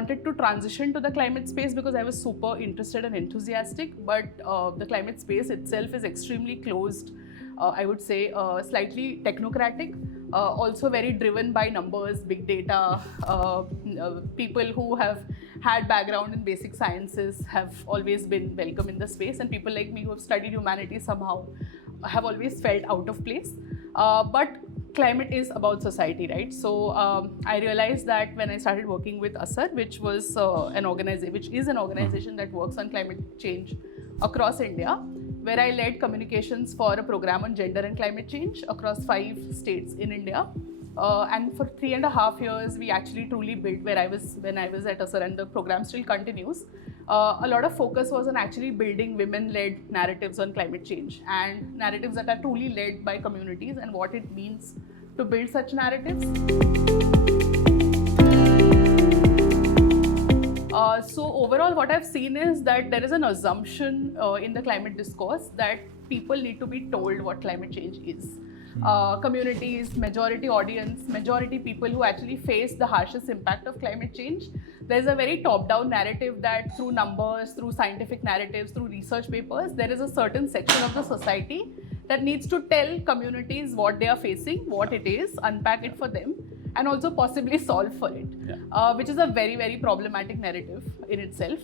wanted to transition to the climate space because I was super interested and enthusiastic, but the climate space itself is extremely closed, I would say slightly technocratic, also very driven by numbers, big data. People who have had background in basic sciences have always been welcome in the space, and people like me who have studied humanities somehow have always felt out of place. But climate is about society, right? So I realized that when I started working with ASAR, which is an organization that works on climate change across India, where I led communications for a program on gender and climate change across 5 states in India. And for 3.5 years, we actually truly built when I was at ASAR, and the program still continues. A lot of focus was on actually building women-led narratives on climate change, and narratives that are truly led by communities, and what it means to build such narratives. So overall, what I've seen is that there is an assumption in the climate discourse that people need to be told what climate change is. Communities, majority audience, majority people who actually face the harshest impact of climate change, there's a very top-down narrative that through numbers, through scientific narratives, through research papers, there is a certain section of the society that needs to tell communities what they are facing, what it is, unpack it for them, and also possibly solve for it, which is a very, very problematic narrative in itself.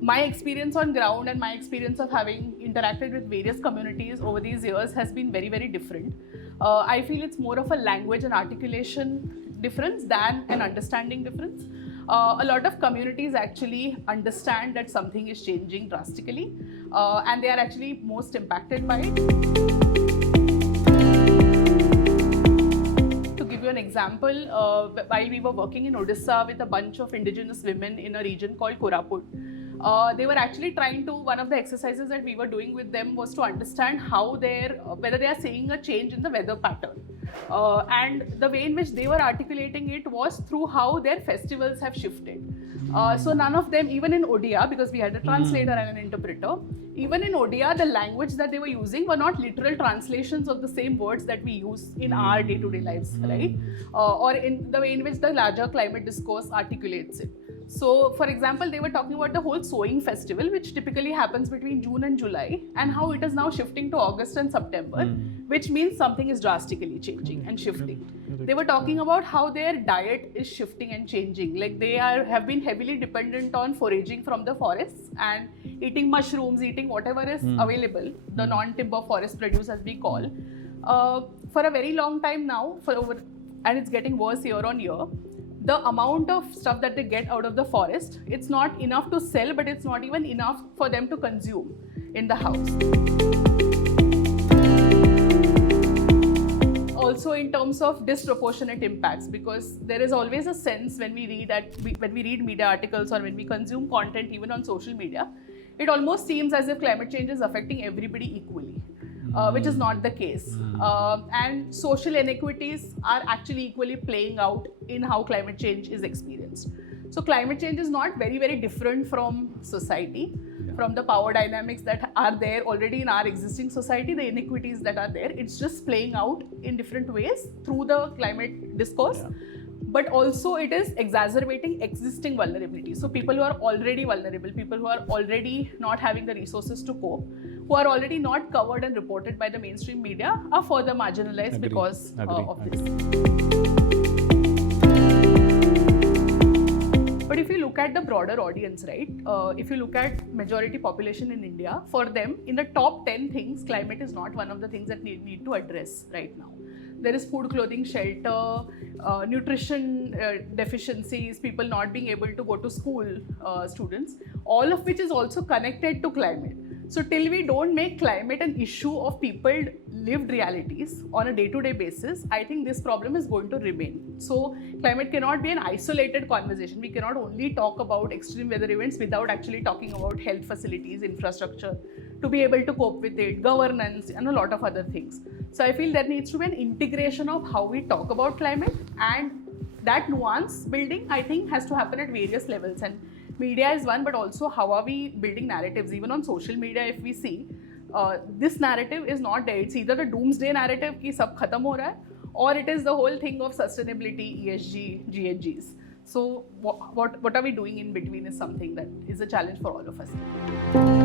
My experience on ground and my experience of having interacted with various communities over these years has been very, very different. I feel it's more of a language and articulation difference than an understanding difference. A lot of communities actually understand that something is changing drastically, and they are actually most impacted by it. An example, while we were working in Odisha with a bunch of indigenous women in a region called Koraput, they were actually one of the exercises that we were doing with them was to understand how whether they are seeing a change in the weather pattern. And the way in which they were articulating it was through how their festivals have shifted. So none of them, even in Odia, because we had a translator and an interpreter, even in Odia, the language that they were using were not literal translations of the same words that we use in our day-to-day lives, right? Or in the way in which the larger climate discourse articulates it. So, for example, they were talking about the whole sowing festival, which typically happens between June and July, and how it is now shifting to August and September, which means something is drastically changing and shifting. They were talking about how their diet is shifting and changing. Like they have been heavily dependent on foraging from the forests and eating mushrooms, eating whatever is available, the non-timber forest produce as we call, for a very long time now, and it's getting worse year on year. The amount of stuff that they get out of the forest, it's not enough to sell, but it's not even enough for them to consume in the house. Also in terms of disproportionate impacts, because there is always a sense when we read media articles or when we consume content even on social media, it almost seems as if climate change is affecting everybody equally. Which is not the case. And social inequities are actually equally playing out in how climate change is experienced. So climate change is not very, very different from society, from the power dynamics that are there already in our existing society, the inequities that are there. It's just playing out in different ways through the climate discourse. But also it is exacerbating existing vulnerabilities. So people who are already vulnerable, people who are already not having the resources to cope, who are already not covered and reported by the mainstream media are further marginalized because of this. But if you look at the broader audience, right, if you look at majority population in India, for them, in the top 10 things, climate is not one of the things that need to address right now. There is food, clothing, shelter, nutrition deficiencies, people not being able to go to school, students, all of which is also connected to climate. So till we don't make climate an issue of people's lived realities on a day-to-day basis, I think this problem is going to remain. So climate cannot be an isolated conversation. We cannot only talk about extreme weather events without actually talking about health facilities, infrastructure, to be able to cope with it, governance, and a lot of other things. So I feel there needs to be an integration of how we talk about climate, and that nuance building, I think, has to happen at various levels. And media is one, but also how are we building narratives? Even on social media, if we see, this narrative is not there. It's either the doomsday narrative ki sab khatam ho raha hai, or it is the whole thing of sustainability, ESG, GHGs. So what are we doing in between is something that is a challenge for all of us.